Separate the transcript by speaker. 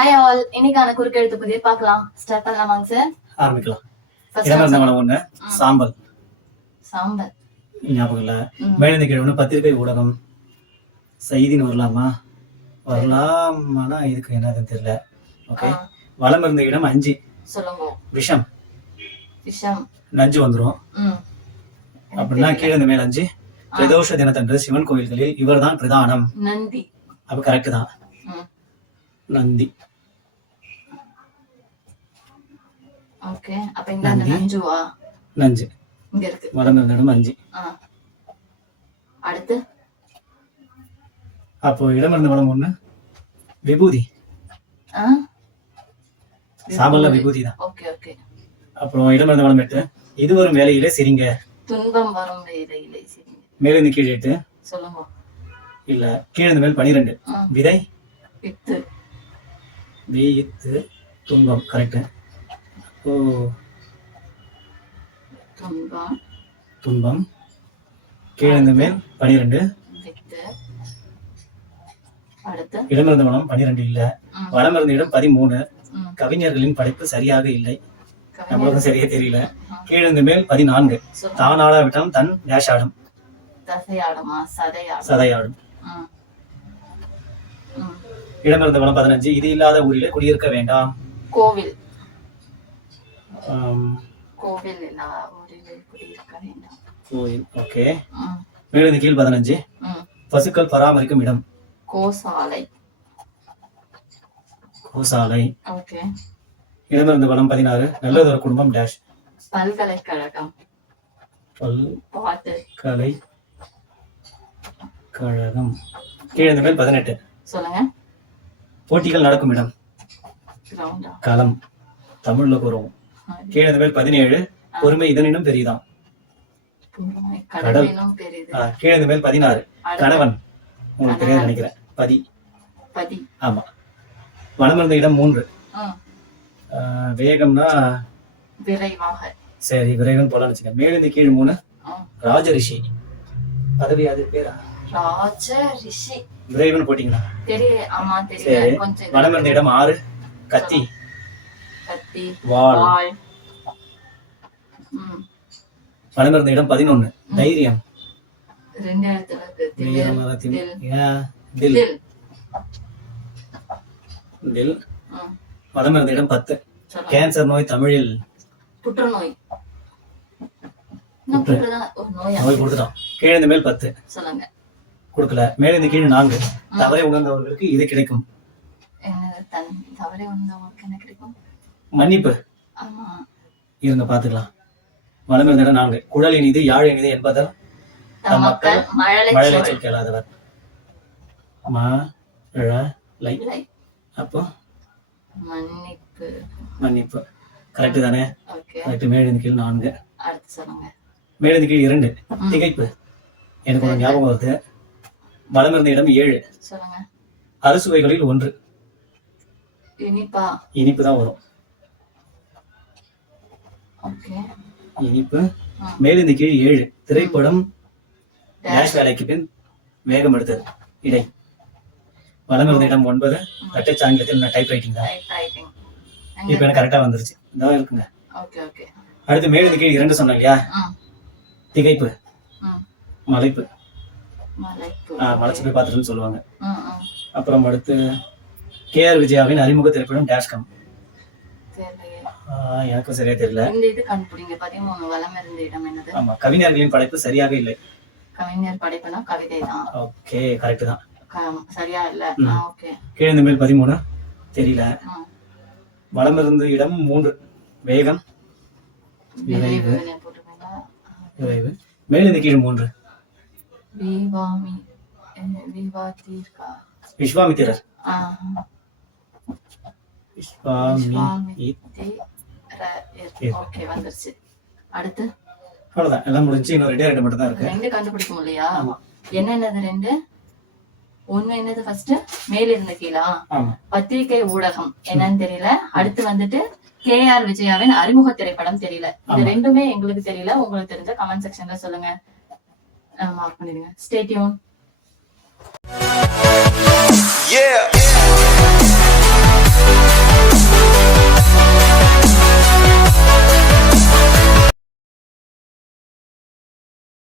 Speaker 1: Hi all இன்னைக்கான குறுக்கெழுத்து புதிய பார்க்கலாம். ஸ்டார்ட் பண்ணலாமாங்க சார்
Speaker 2: ஆரம்பிக்கலாம். ஒண்ணு சாம்பல்.
Speaker 1: சாம்பல்.
Speaker 2: ஞாபகம் இல்ல?
Speaker 1: ம்.
Speaker 2: மேலிருந்து கீழே ஒண்ணு பத்திரிகை ஊடகம். செய்தின்னு வரலாமா? வரலாமானா இதுக்கு என்னதுன்னு தெரியல. ஓகே. வளம் இருந்த இடம் அஞ்சு.
Speaker 1: சொல்லுங்க.
Speaker 2: விஷம்.
Speaker 1: விஷம்.
Speaker 2: நஞ்சு வந்துரும். அப்படின்னா கீழே இந்த மேல் அஞ்சு. பிரதோஷ தினத்தன்று சிவன் கோயில்களில் இவர்தான் பிரதானம்.
Speaker 1: நந்தி.
Speaker 2: அப்ப கரெக்ட் தான். நந்தி.
Speaker 1: ஓகே. அப்ப. நஞ்சுவா?
Speaker 2: நஞ்சு
Speaker 1: இங்க இருக்கு.
Speaker 2: இருந்த இடம் அஞ்சு.
Speaker 1: ஆ. அடுத்து?
Speaker 2: அப்போ இடம் இருந்த ஒண்ணு. விபூதி.
Speaker 1: ஆ?
Speaker 2: சாம்பல்ல விபூதி தான்.
Speaker 1: Okay okay.
Speaker 2: அப்புறம் இடம் இருந்த எட்டு. இது வரும் வேலையிலே சிரிங்க.
Speaker 1: துன்பம் வரும் வேலையிலே சரி
Speaker 2: மேலிருந்து கீழே எட்டு.
Speaker 1: சொல்லுங்க.
Speaker 2: இல்ல கீழே இருந்து மேல் பனிரெண்டு. விதை.
Speaker 1: வித்து.
Speaker 2: வீத்து. துன்பம். கரெக்ட் ஓ.
Speaker 1: துன்பம்.
Speaker 2: துன்பம். கீழே இருந்து மேல் பனிரெண்டு.
Speaker 1: வித்து. அடுத்து.
Speaker 2: இடம் இருந்த வளம் பனிரெண்டு இல்ல.
Speaker 1: ம்.
Speaker 2: வளம் இருந்த இடம் பதிமூணு. கவிஞர்களின் படைப்பு சரியாக இல்லை. நம்மளுக்கும் சரியா தெரியல. கீழே இருந்து மேல் பதினான்கு. தான் ஆடாவிட்டாலும் தன் டேஷ் ஆடும்
Speaker 1: தசையாடுமா? சதையாடும்.
Speaker 2: சதையாடும்.
Speaker 1: ம். ம்.
Speaker 2: இடம் இருந்த வளம் பதினஞ்சு. இது இல்லாத ஊரிலே குடியிருக்க வேண்டாம்.
Speaker 1: கோவில். கோவில்
Speaker 2: கோயில் ஓகே. மேலிருந்து கீழ் பதினஞ்சு. பசுக்கள் பராமரிக்கும் இடம்.
Speaker 1: கோசாலை.
Speaker 2: கோசாலை.
Speaker 1: ஓகே.
Speaker 2: இடமிருந்து வளம் பதினாறு. நல்லதொரு குடும்பம் டேஷ்
Speaker 1: பல்கலைக்கழகம்.
Speaker 2: பல்கலை கழகம். கீழே மேல் பதினெட்டு.
Speaker 1: சொல்லுங்க.
Speaker 2: போட்டிகள் நடக்கும் இடம். களம். தமிழ்ல கூறுவோம். கீழே மேல் பதினேழு பொறுமை இதனினும்
Speaker 1: பெரிது.
Speaker 2: ஆ, கீழே மேல் பதினாறு கணவன். உங்களுக்கு தெரியாது நினைக்கிறேன். பதி. ஆமா. வனம் இருந்த இடம் மூன்று. வேகம்னா?
Speaker 1: விரைவாக.
Speaker 2: சரி விரைவன் போலான்னு வச்சுக்க மேலிருந்து கீழ் மூணு.
Speaker 1: ம்.
Speaker 2: ராஜரிஷி பதவி அது பேரா?
Speaker 1: ராஜ ரிஷி.
Speaker 2: விரைவன் போட்டீங்களா? சரி.
Speaker 1: கொஞ்சம்
Speaker 2: வனம் இருந்த இடம் ஆறு. கத்தி. இருந்த இடம் பதினொன்னு. தைரியம்.
Speaker 1: ரெண்டு இடத்துல இருக்கு தில்
Speaker 2: வீரமரத்தின்
Speaker 1: தில்
Speaker 2: ஏன்? தில்.
Speaker 1: தில்.
Speaker 2: தில்.
Speaker 1: ம்.
Speaker 2: வனம் இருந்த இடம் பத்து கேன்சர் நோய் தமிழில்.
Speaker 1: புற்றுநோய். நோயா
Speaker 2: கொடுத்துட்டோம். கீழே இந்த மேல் பத்து.
Speaker 1: சொல்லுங்க.
Speaker 2: கொடுக்கல. மேலே இந்த கீழ் நான்கு. தவறை உணர்ந்தவர்களுக்கு இது கிடைக்கும்.
Speaker 1: தவறி வந்தவங்களுக்கு என்ன கிடைக்கும்?
Speaker 2: மன்னிப்பு. இருங்க பாத்துக்கலாம் இருந்த இடம் நான்கு. குழல் இனிது யாழ் இனிது என்பதால்
Speaker 1: தம் மக்கள் மழலை சொல்
Speaker 2: கேளாதவர். மழலை. அப்போ?
Speaker 1: மன்னிப்பு.
Speaker 2: மன்னிப்பு. கரெக்ட் தானே? கரெக்ட் மேலிருந்து கீழ் நான்கு. மேலிருந்து கீழ் இரண்டு. திகைப்பு. எனக்கு ஒரு ஞாபகம் வருது. வலம் இருந்த இடம் ஏழு. அறுசுவைகளில் ஒன்று.
Speaker 1: இனிப்பா.
Speaker 2: இனிப்பு தான் வரும். இனிப்பு.
Speaker 1: ம்.
Speaker 2: மேலிருந்து கீழ் ஏழு. திரைப்படம் டேஷ் வேலைக்கு பின் வேகம் எடுத்தது இடை. வலம் இருந்த இடம் ஒன்பது. தட்டச்சு ஆங்கிலத்தில் நான் டைப் ரைட்டிங் தான். இப்போ எனக்கு கரெக்டா வந்துருச்சு. இதான் இருக்குங்க. அடுத்து மேலிருந்து கீழ் இரண்டு சொன்னேன் இல்லையா? திகைப்பு. மலைப்பு. மலைச்சு போய் பார்த்துட்டுன்னு சொல்லுவாங்க. அப்புறம் அடுத்து கே ஆர் விஜயாவின் அறிமுக திரைப்படம் டேஷ் கம் எனக்கும் சரியா தெரியல.
Speaker 1: இந்த இது கண்டுபிடிங்க. பதிமூணு வலம் இருந்த இடம் என்னது?
Speaker 2: ஆமா கவிஞர்களின் படைப்பு சரியாக இல்லை.
Speaker 1: கவிஞர் படைப்புனா கவிதை தான்
Speaker 2: ஓகே கரெக்ட் தான்.
Speaker 1: சரியா இல்ல? ஓகே.
Speaker 2: கீழே மேல் பதிமூணு? தெரியல.
Speaker 1: ம்
Speaker 2: வலம் இருந்து இடம் மூன்று. வேகம்
Speaker 1: விரைவு போட்டுருக்கீங்களா
Speaker 2: விரைவு. மேலிருந்து கீழ் மூன்று. விஸ்வாமித்திரர். விஸ்வாமி
Speaker 1: விஸ்வாமித்திரர் ஓகே வந்துருச்சு. அடுத்து?
Speaker 2: அவ்வளவுதான். எல்லாம் முடிஞ்சு இன்னும் ரெண்டே ரெண்டு மட்டும் தான் இருக்கு.
Speaker 1: ரெண்டு கண்டுபிடிக்க முடியலையா? என்னென்னது ரெண்டு? ஒண்ணு என்னது ஃபர்ஸ்ட் மேல இருந்த கீழா பத்திரிகை ஊடகம். என்னன்னு தெரியல. அடுத்து வந்துட்டு கே ஆர் விஜயாவின் அறிமுக திரைப்படம் தெரியல. இது ரெண்டுமே எங்களுக்கு தெரியல. உங்களுக்கு தெரிஞ்ச கமெண்ட் செக்ஷன்ல சொல்லுங்க. மார்க் பண்ணிடுங்க. ஸ்டேட்யூன்
Speaker 3: Yeah.